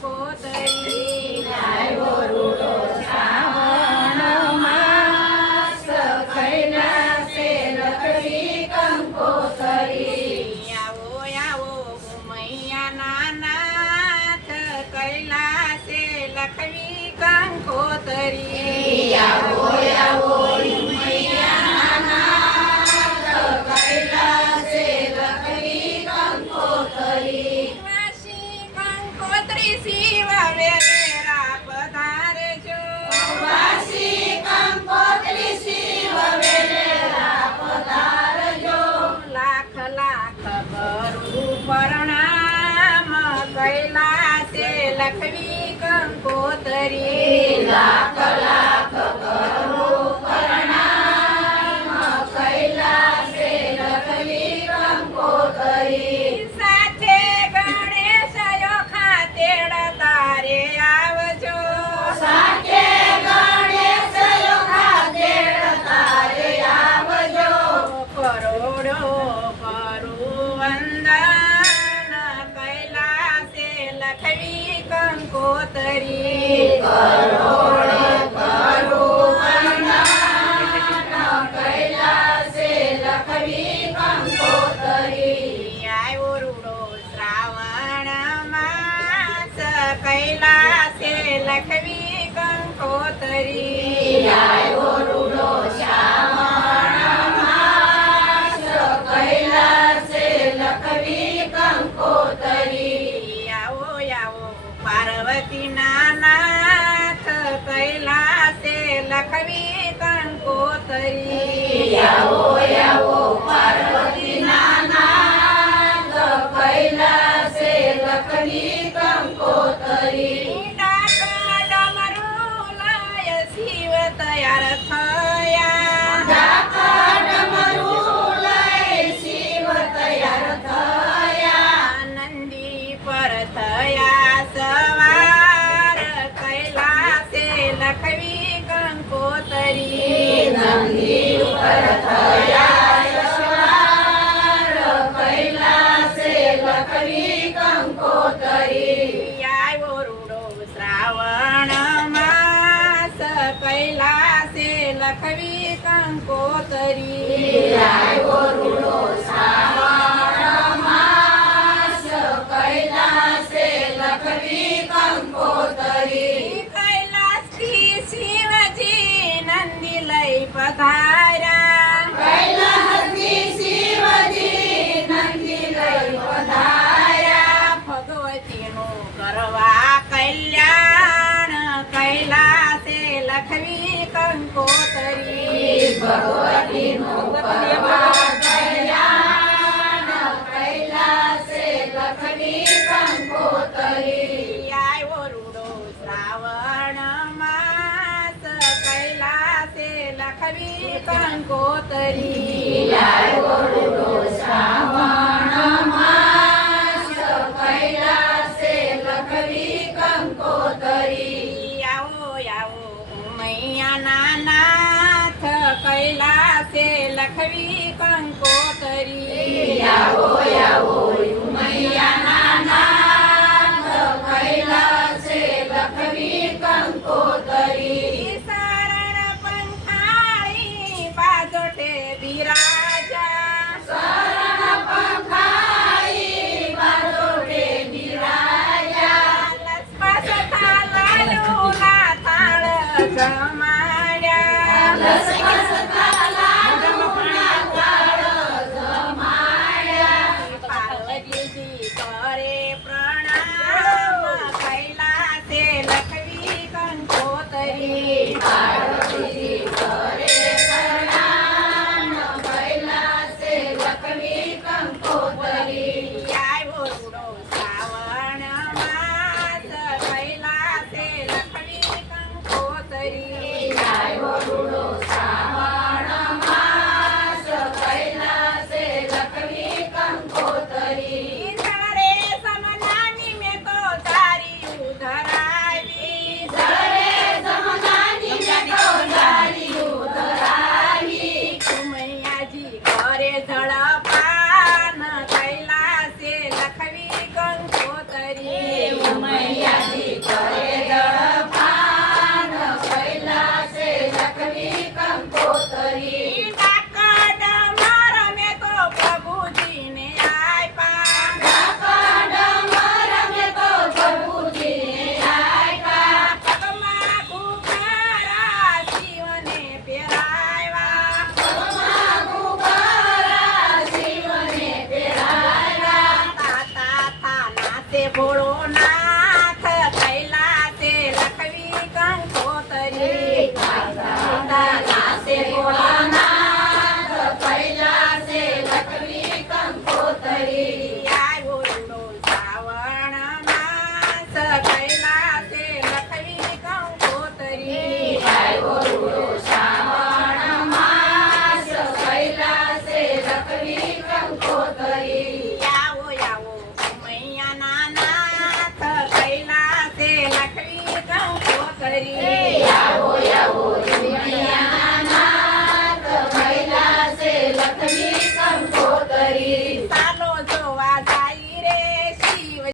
કંકોતરી આવ્યો રૂડો શ્રાવણ માસ કૈલાસે લખવી કંકોતરી આવો આવો ઉમૈયા નાથ કૈલાસે લખવી કંકોતરી આવો આવો ઉમૈયાનાથ કૈલાસે લખવી કંકોતરી વાસી કંકોત્રી શિવ વેરા પધારજો વાસી કંકોત્રી શિવ વેલેરા પધારજો લાખ લાખ કરું પ્રણામ કૈલાસે લખવી કંકોતરી લાખ લાખ કરું પ્રણામ કૈલાસે લખવી કંકોતરી સાથે ગણેશ યોખા તેડ તારે આવજો સાથે ગણેશ યોખા તેડ તારે આવજો કરોડો કરું વંદન કૈલાસે લખવી કંકોતરી કરોડે કરું વંદન કૈલાસે લખવી કંકોતરી આવ્યો રૂડો શ્રાવણ માસ કૈલાસે લખવી કંકોતરી આવ્યો રૂડો શ્રાવણ માસ કૈલાસે લખવી કંકોતરી આવો આવો પાર્વતીના નાથ કૈલાસે લખવી કંકોતરી આવો આવો પાર્વતીના નાથ કૈલાસે લખવી કંકોતરી ડાકા ડમરું લાય શિવ તૈયાર થયા ડાકા ડમરું લઈ શિવ તૈયાર થયા નંદી પર થયા સવાર કૈલાસે લખવી કંકોતરી નંદી ઉપર થયા સવાર કૈલાસે લખવી કંકોતરી આવ્યો રૂડો શ્રાવણ માસ કૈલાસે લખવી કંકોતરી આવ્યો રૂડો શ્રાવણ માસ કૈલાસે લખવી કંકોતરી કૈલાસથી શિવજી નંદી લઈ પધાર્યા કૈલાસથી શિવજી નંદી લઈ પધાર્યા ભગવતીનું કરવા કલ્યાણ કૈલાસે લખવી કંકોતરી ભગવતીનું કરવા કલ્યાણ કૈલાસે લખવી કંકોતરી આવ્યો રૂડો શ્રાવણ માસ કૈલાસે લખવી કંકોતરી આવ્યો રૂડો શ્રાવણ માસ કૈલાસે લખવી કંકોતરી આવો આવો ઉમૈયા નાથ કૈલાસે લખવી કંકોતરી આવો આવો ઉમૈયાના નાથ કૈલાસે લખવી કંકોતરી શરણ પંખાળી બાજોટે બિરાજા શરણ પંખાળી બાજોટે બિરાજા લસપસ થાલાલુના થાળ જમાડ્યા લસપસ થાલાલુના થાળ જમાડ્યા પાર્વતી ભોળોનાથ કૈલાસે લખવી કંકોતરી લાસે ભોળાનાથ કૈલાસે લખવી કંકોતરી આવ્યો રૂડો શ્રાવણ માસ કૈલાસે લખવી કંકોતરી આવ્યો રૂડો શ્રાવણ માસ કૈલાસે લખવી કંકોતરી આવો આવો ઉમૈયાના નાથ કૈલાસે લખવી કંકોતરી આવો આવો ઉમૈયાના નાથ કૈલાસે લખવી કંકોતરી